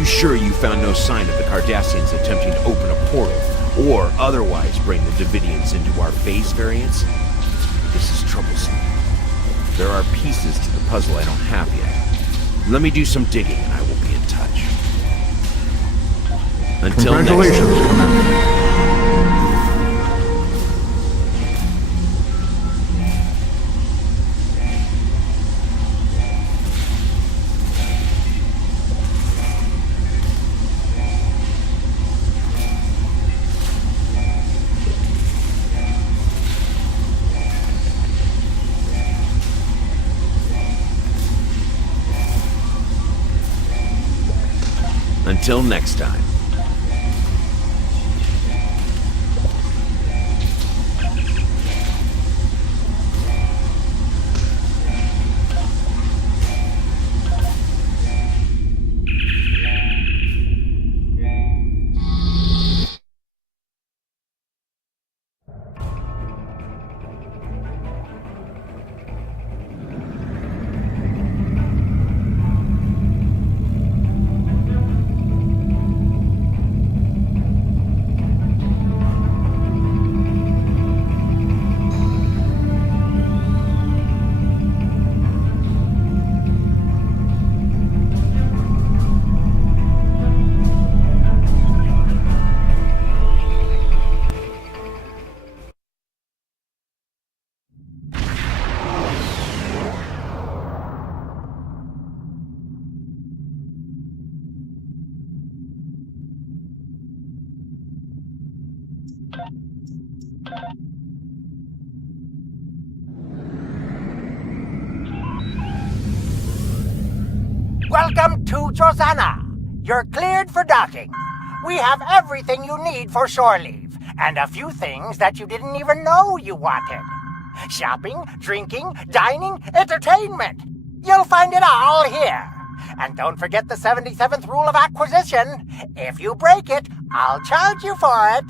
you sure you found no sign of the Cardassians attempting to open a portal, or otherwise bring the Davidians into our phase variants? This is troublesome. There are pieces to the puzzle I don't have yet. Let me do some digging and I will be in touch. Until Congratulations, next time. Commander. Until next time. Welcome to Drozana. You're cleared for docking. We have everything you need for shore leave, and a few things that you didn't even know you wanted. Shopping, drinking, dining, entertainment. You'll find it all here. And don't forget the 77th rule of acquisition. If you break it, I'll charge you for it.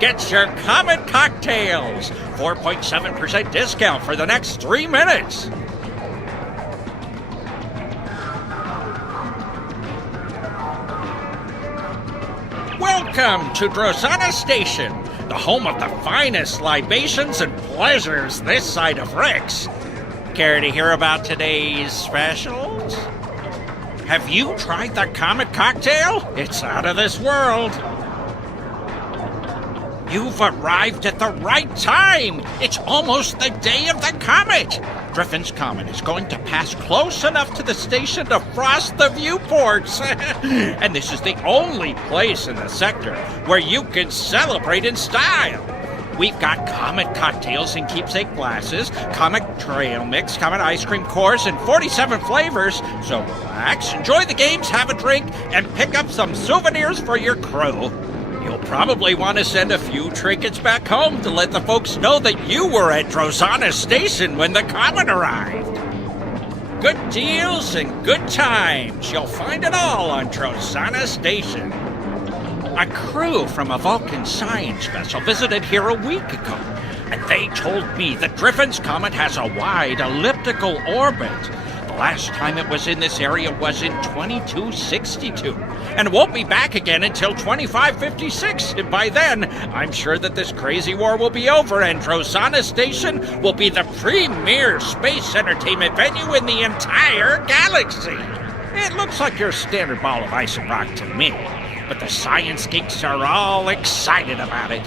Get your Comet cocktails! 4.7% discount for the next 3 minutes! Welcome to Drozana Station, the home of the finest libations and pleasures this side of Rex. Care to hear about today's specials? Have you tried the Comet cocktail? It's out of this world. You've arrived at the right time! It's almost the day of the comet! Griffin's Comet is going to pass close enough to the station to frost the viewports! And this is the only place in the sector where you can celebrate in style! We've got Comet cocktails in keepsake glasses, Comet trail mix, Comet ice cream cores, and 47 flavors, so relax, enjoy the games, have a drink, and pick up some souvenirs for your crew. You'll probably want to send a few trinkets back home to let the folks know that you were at Drozana Station when the comet arrived. Good deals and good times. You'll find it all on Drozana Station. A crew from a Vulcan science vessel visited here a week ago, and they told me that Griffin's Comet has a wide elliptical orbit. The last time it was in this area was in 2262, and it won't be back again until 2556. And by then, I'm sure that this crazy war will be over, and Drozana Station will be the premier space entertainment venue in the entire galaxy. It looks like your standard ball of ice and rock to me, but the science geeks are all excited about it.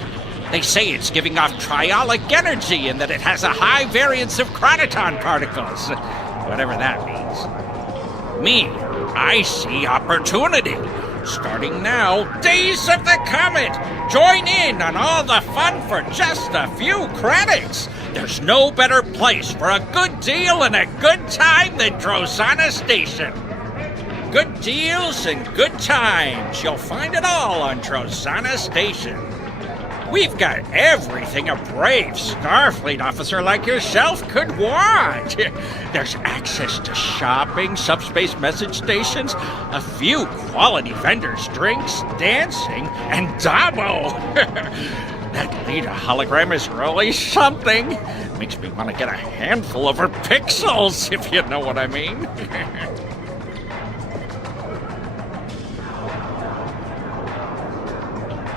They say it's giving off triolic energy and that it has a high variance of chronoton particles. whatever that means. Me, I see opportunity. Starting now, Days of the Comet! Join in on all the fun for just a few credits! There's no better place for a good deal and a good time than Drozana Station. Good deals and good times. You'll find it all on Drozana Station. We've got everything a brave Starfleet officer like yourself could want. There's access to shopping, subspace message stations, a few quality vendors, drinks, dancing, and Dabo. That Lita hologram is really something. Makes me want to get a handful of her pixels, if you know what I mean.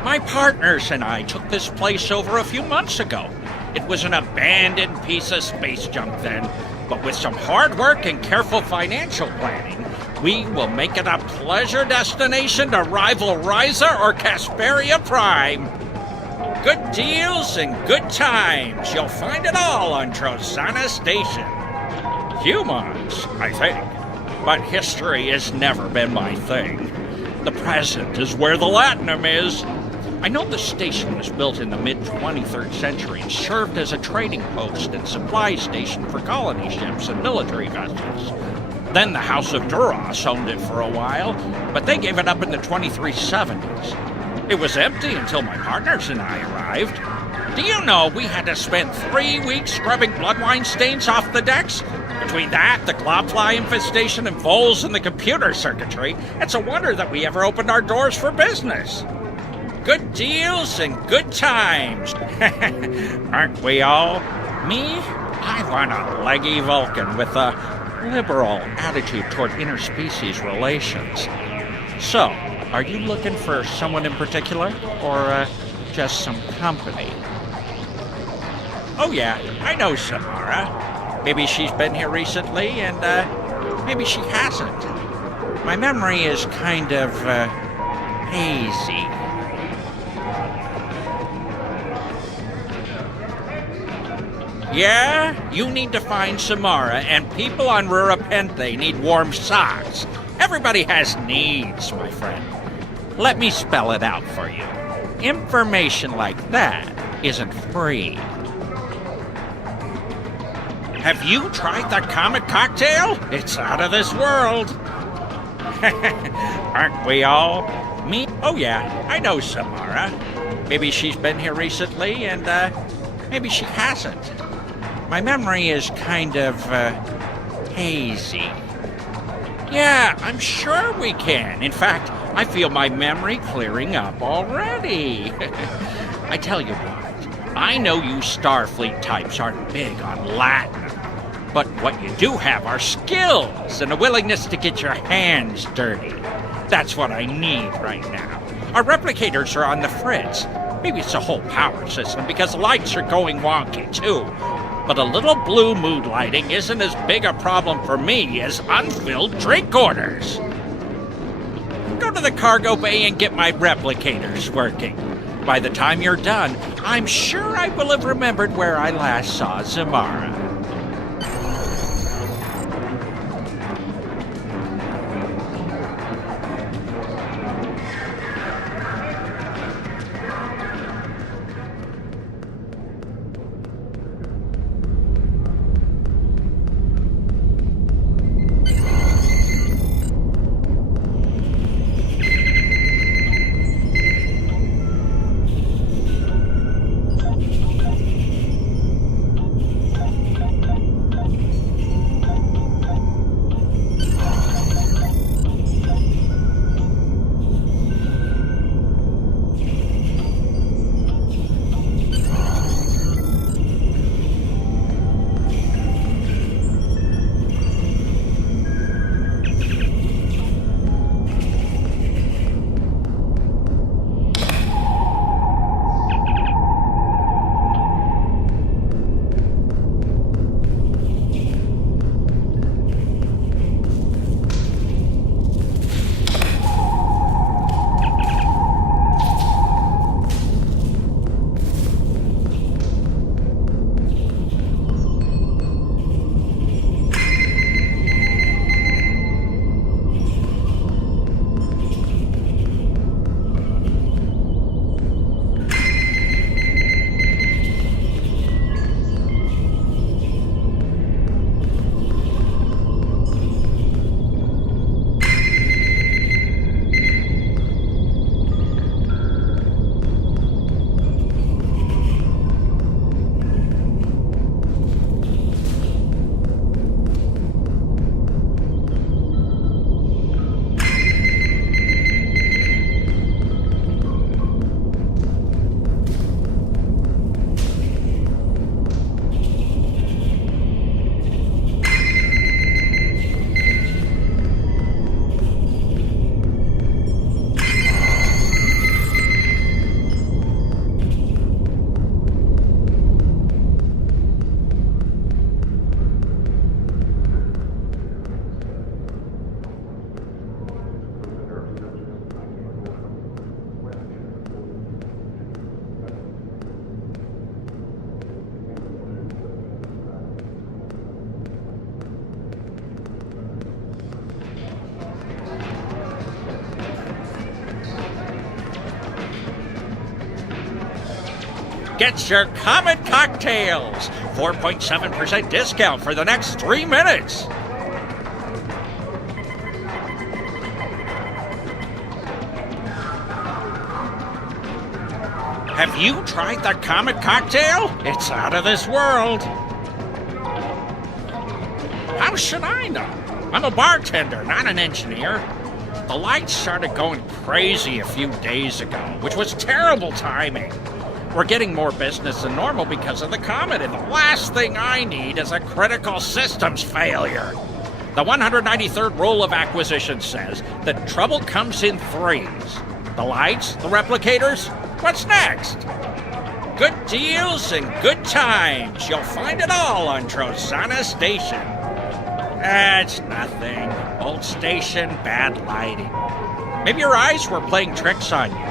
My partners and I took this place over a few months ago. It was an abandoned piece of space junk then, but with some hard work and careful financial planning, we will make it a pleasure destination to rival Risa or Casperia Prime. Good deals and good times. You'll find it all on Drozana Station. Humans, I think. But history has never been my thing. The present is where the Latinum is. I know the station was built in the mid-23rd century and served as a trading post and supply station for colony ships and military vessels. Then the House of Duras owned it for a while, but they gave it up in the 2370s. It was empty until my partners and I arrived. Do you know we had to spend 3 weeks scrubbing bloodwine stains off the decks? Between that, the globfly infestation, and voles in the computer circuitry, it's a wonder that we ever opened our doors for business. Good deals and good times. Aren't we all? Me? I want a leggy Vulcan with a liberal attitude toward interspecies relations. So, are you looking for someone in particular, or just some company? Oh yeah, I know Samara. Maybe she's been here recently, and maybe she hasn't. My memory is kind of hazy. Yeah, you need to find Samara, and people on Rurapente need warm socks. Everybody has needs, my friend. Let me spell it out for you. Information like that isn't free. Have you tried the Comet Cocktail? It's out of this world. Aren't we all? Me? Oh yeah, I know Samara. Maybe she's been here recently, and maybe she hasn't. My memory is kind of hazy. Yeah, I'm sure we can. In fact, I feel my memory clearing up already. I tell you what, I know you Starfleet types aren't big on Latin, but what you do have are skills and a willingness to get your hands dirty. That's what I need right now. Our replicators are on the fritz. Maybe it's the whole power system, because the lights are going wonky too. But a little blue mood lighting isn't as big a problem for me as unfilled drink orders. Go to the cargo bay and get my replicators working. By the time you're done, I'm sure I will have remembered where I last saw Zamara. Get your Comet cocktails! 4.7% discount for the next 3 minutes. Have you tried the Comet cocktail? It's out of this world. How should I know? I'm a bartender, not an engineer. The lights started going crazy a few days ago, which was terrible timing. We're getting more business than normal because of the comet, and the last thing I need is a critical systems failure. The 193rd rule of acquisition says that trouble comes in threes. The lights, the replicators, what's next? Good deals and good times. You'll find it all on Trozana Station. It's nothing. Old station, bad lighting. Maybe your eyes were playing tricks on you.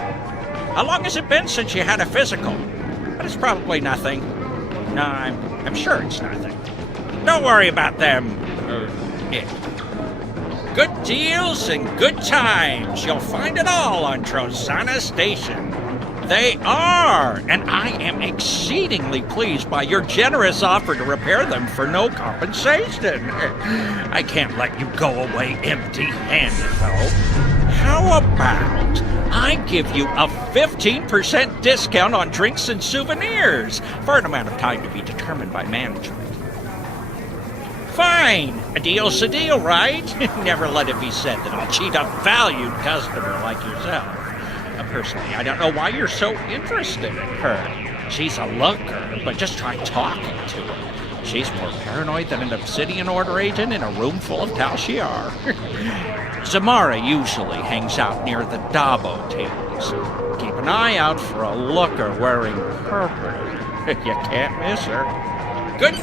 How long has it been since you had a physical? But it's probably nothing. No, I'm sure it's nothing. Don't worry about them. It. Good deals and good times. You'll find it all on Trozana Station. They are, and I am exceedingly pleased by your generous offer to repair them for no compensation. I can't let you go away empty-handed, though. How about I give you a 15% discount on drinks and souvenirs for an amount of time to be determined by management? Fine. A deal's a deal, right? Never let it be said that I'll cheat a valued customer like yourself. Personally, I don't know why you're so interested in her. She's a looker, but just try talking to her. She's more paranoid than an Obsidian Order agent in a room full of Tal Shiar. Zamara usually hangs out near the Dabo tables. Keep an eye out for a looker wearing purple. You can't miss her. Good.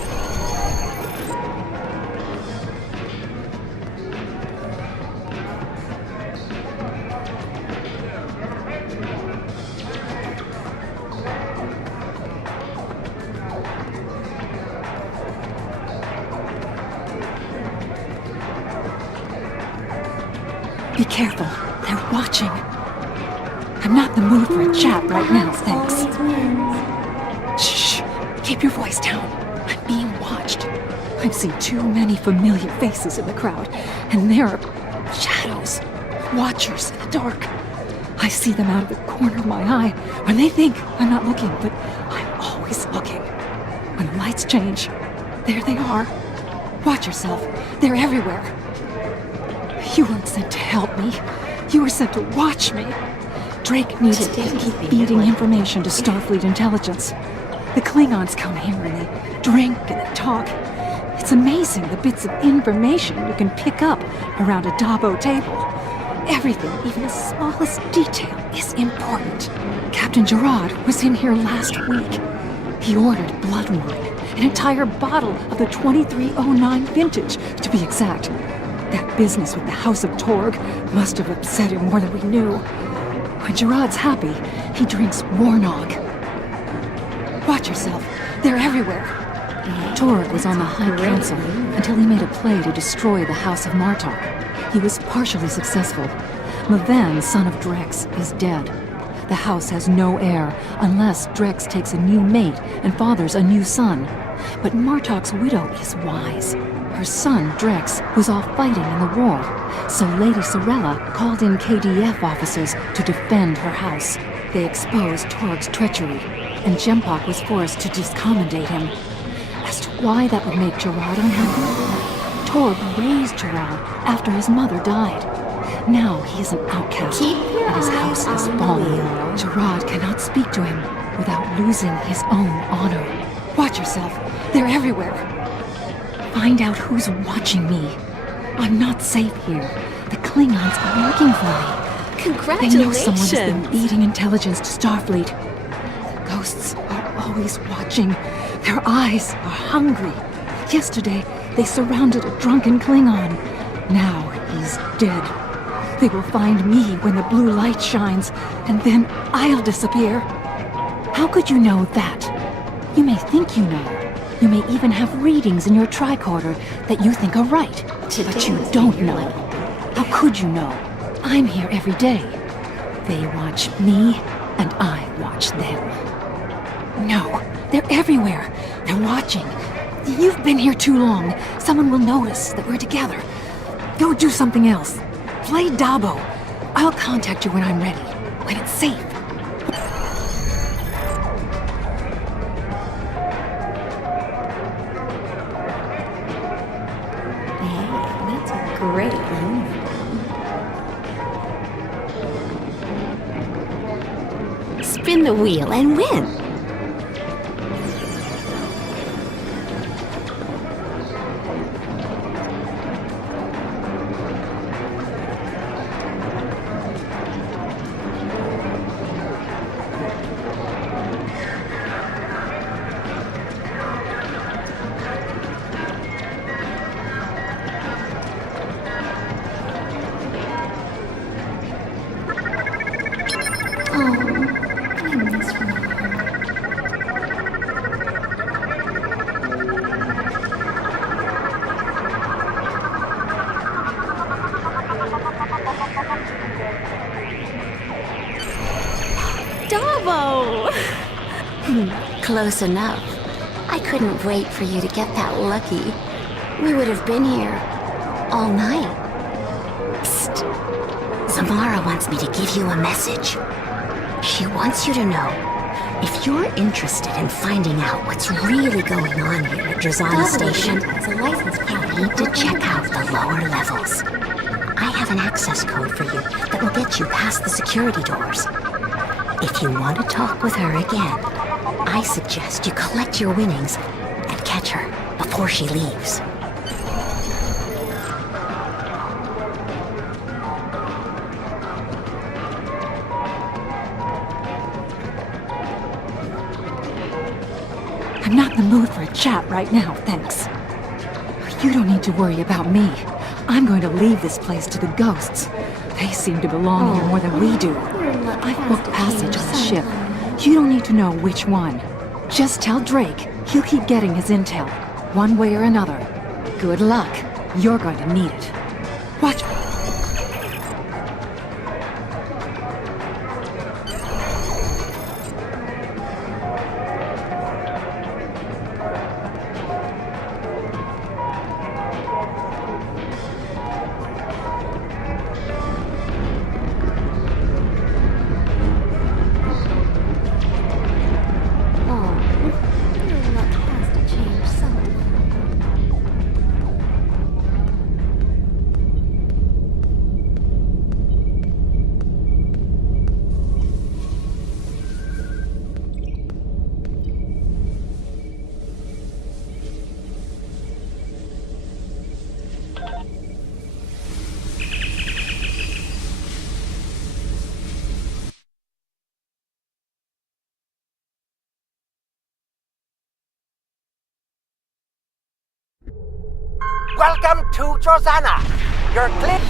Be careful. They're watching. I'm not in the mood for a chat right now, thanks. Shh. Keep your voice down. I'm being watched. I've seen too many familiar faces in the crowd, and there are shadows. Watchers in the dark. I see them out of the corner of my eye when they think I'm not looking, but I'm always looking. When the lights change, there they are. Watch yourself. They're everywhere. You weren't sent to help me. You were sent to watch me. Drake needs to keep feeding information to Starfleet intelligence. The Klingons come here and they drink and they talk. It's amazing the bits of information you can pick up around a Dabo table. Everything, even the smallest detail, is important. Captain Gerard was in here last week. He ordered blood wine, an entire bottle of the 2309 vintage, to be exact. That business with the House of Torg must have upset him more than we knew. When Gerard's happy, he drinks Warnog. Watch yourself. They're everywhere. Torg was on the High Council until he made a play to destroy the House of Martok. He was partially successful. Maven, son of Drex, is dead. The house has no heir unless Drex takes a new mate and fathers a new son. But Martok's widow is wise. Her son, Drex, was off fighting in the war, so Lady Sorella called in KDF officers to defend her house. They exposed Torg's treachery, and Jempok was forced to discommendate him. As to why that would make Gerard unhappy, Torg raised Gerard after his mother died. Now he is an outcast, and his house has fallen. Gerard cannot speak to him without losing his own honor. Watch yourself. They're everywhere. Find out who's watching me. I'm not safe here. The Klingons are looking for me. Congratulations! They know someone has been feeding intelligence to Starfleet. The ghosts are always watching. Their eyes are hungry. Yesterday, they surrounded a drunken Klingon. Now he's dead. They will find me when the blue light shines, and then I'll disappear. How could you know that? You may think you know. You may even have readings in your tricorder that you think are right, but you don't know. How could you know? I'm here every day. They watch me, and I watch them. No, they're everywhere. They're watching. You've been here too long. Someone will notice that we're together. Go do something else. Play Dabo. I'll contact you when I'm ready, when it's safe. Hey, that's a great uniform. Spin the wheel and win. Davo! Close enough. I couldn't wait for you to get that lucky. We would have been here all night. Psst. Zamara wants me to give you a message. She wants you to know, if you're interested in finding out what's really going on here at Drazana Station, you need to check out the lower levels. I have an access code for you that will get you past the security doors. If you want to talk with her again, I suggest you collect your winnings and catch her before she leaves. I'm not in the mood for a chat right now, thanks. You don't need to worry about me. I'm going to leave this place to the ghosts. They seem to belong here more than we do. I've booked passage on the ship. You don't need to know which one. Just tell Drake he'll keep getting his intel, one way or another. Good luck. You're going to need it. Watch. Welcome to Drazana. You're clear.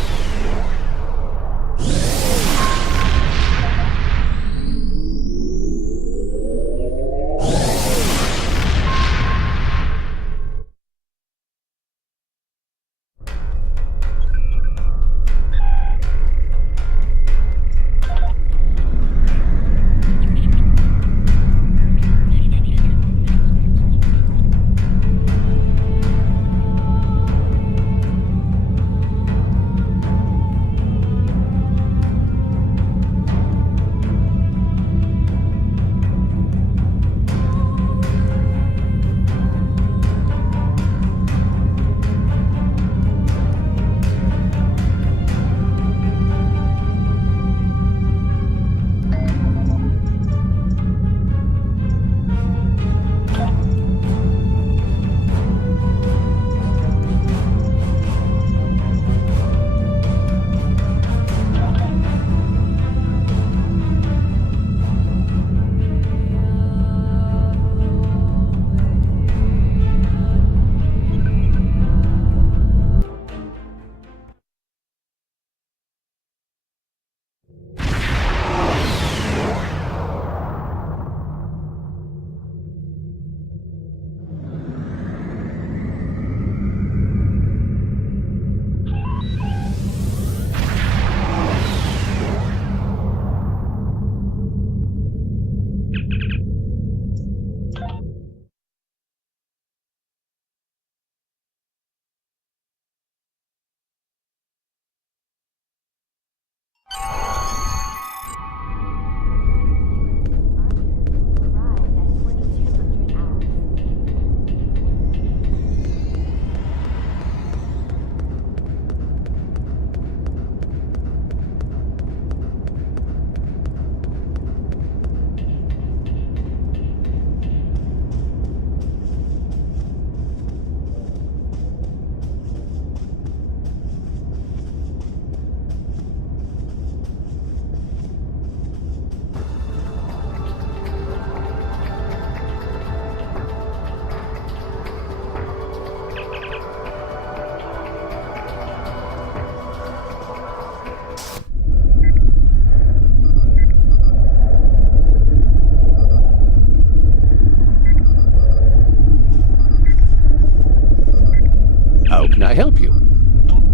I help you?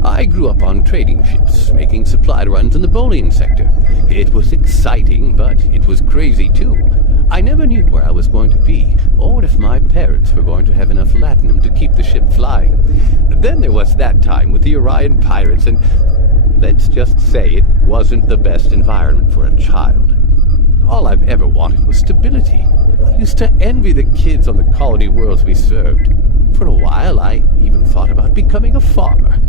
I grew up on trading ships, making supply runs in the bullion sector. It was exciting, but it was crazy too. I never knew where I was going to be, or if my parents were going to have enough latinum to keep the ship flying. Then there was that time with the Orion pirates, and let's just say it wasn't the best environment for a child. All I've ever wanted was stability. I used to envy the kids on the colony worlds we served. For a while, I even thought about becoming a farmer.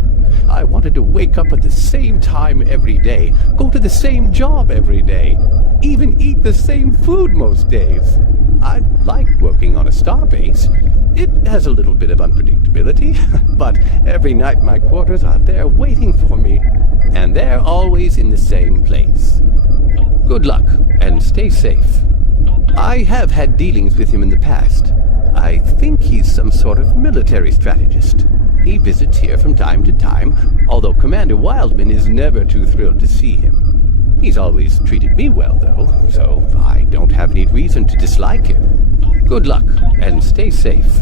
I wanted to wake up at the same time every day, go to the same job every day, even eat the same food most days. I like working on a starbase. It has a little bit of unpredictability, but every night my quarters are there waiting for me, and they're always in the same place. Good luck, and stay safe. I have had dealings with him in the past. I think he's some sort of military strategist. He visits here from time to time, although Commander Wildman is never too thrilled to see him. He's always treated me well, though, so I don't have any reason to dislike him. Good luck, and stay safe.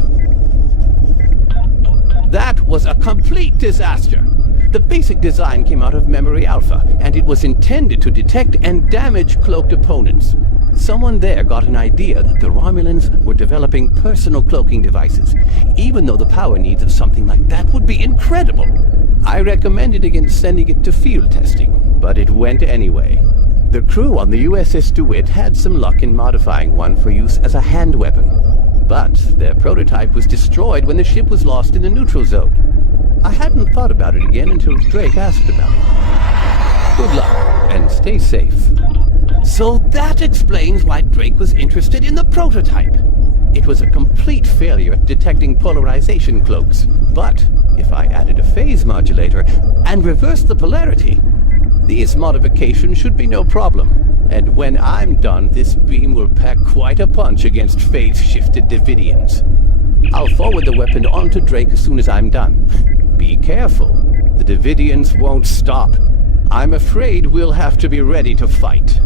That was a complete disaster. The basic design came out of Memory Alpha, and it was intended to detect and damage cloaked opponents. Someone there got an idea that the Romulans were developing personal cloaking devices, even though the power needs of something like that would be incredible. I recommended against sending it to field testing, but it went anyway. The crew on the USS DeWitt had some luck in modifying one for use as a hand weapon, but their prototype was destroyed when the ship was lost in the neutral zone. I hadn't thought about it again until Drake asked about it. Good luck, and stay safe. So that explains why Drake was interested in the prototype. It was a complete failure at detecting polarization cloaks. But if I added a phase modulator and reversed the polarity, these modifications should be no problem. And when I'm done, this beam will pack quite a punch against phase-shifted Davidians. I'll forward the weapon on to Drake as soon as I'm done. Be careful. The Davidians won't stop. I'm afraid we'll have to be ready to fight.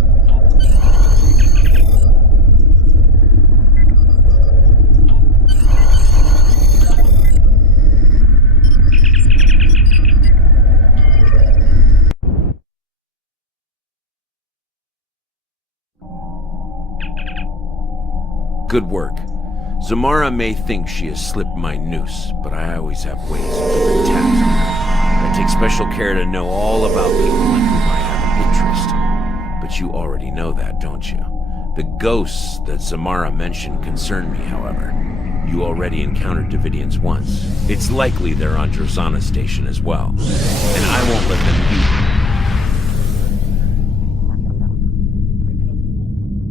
Good work. Zamara may think she has slipped my noose, but I always have ways of keeping tabs on her. I take special care to know all about people in whom I have an interest. But you already know that, don't you? The ghosts that Zamara mentioned concern me, however. You already encountered Davidians once. It's likely they're on Drazana Station as well. And I won't let them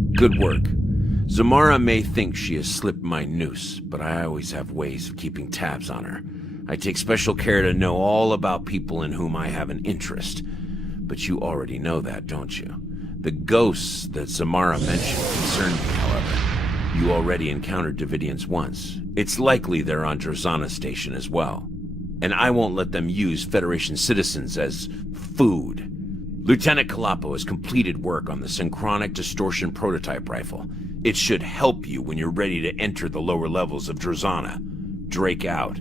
use. Good work. Zamara may think she has slipped my noose, but I always have ways of keeping tabs on her. I take special care to know all about people in whom I have an interest. But you already know that, don't you? The ghosts that Zamara mentioned concern me, however. You already encountered Davidians once. It's likely they're on Drazana Station as well. And I won't let them use Federation citizens as food. Lieutenant Kalapo has completed work on the synchronic distortion prototype rifle. It should help you when you're ready to enter the lower levels of Drazana. Drake out.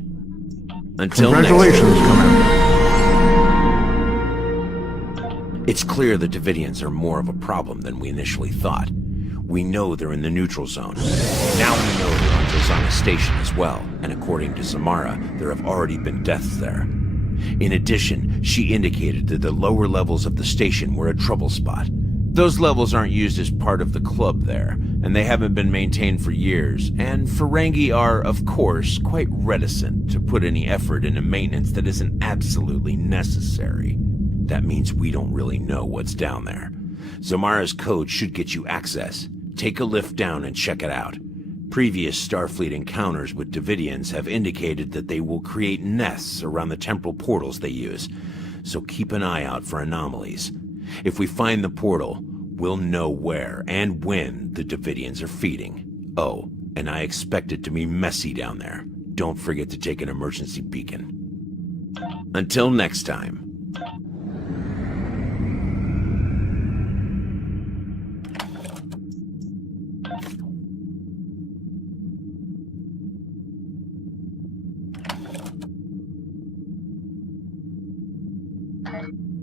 Until Congratulations, Commander. It's clear the Davidians are more of a problem than we initially thought. We know they're in the neutral zone. Now we know they're on Drazana Station as well, and according to Zamara, there have already been deaths there. In addition, she indicated that the lower levels of the station were a trouble spot. Those levels aren't used as part of the club there, and they haven't been maintained for years, and Ferengi are, of course, quite reticent to put any effort into maintenance that isn't absolutely necessary. That means we don't really know what's down there. Zamara's code should get you access. Take a lift down and check it out. Previous Starfleet encounters with Davidians have indicated that they will create nests around the temporal portals they use, so keep an eye out for anomalies. If we find the portal, we'll know where and when the Davidians are feeding. Oh, and I expect it to be messy down there. Don't forget to take an emergency beacon. Until next time. here.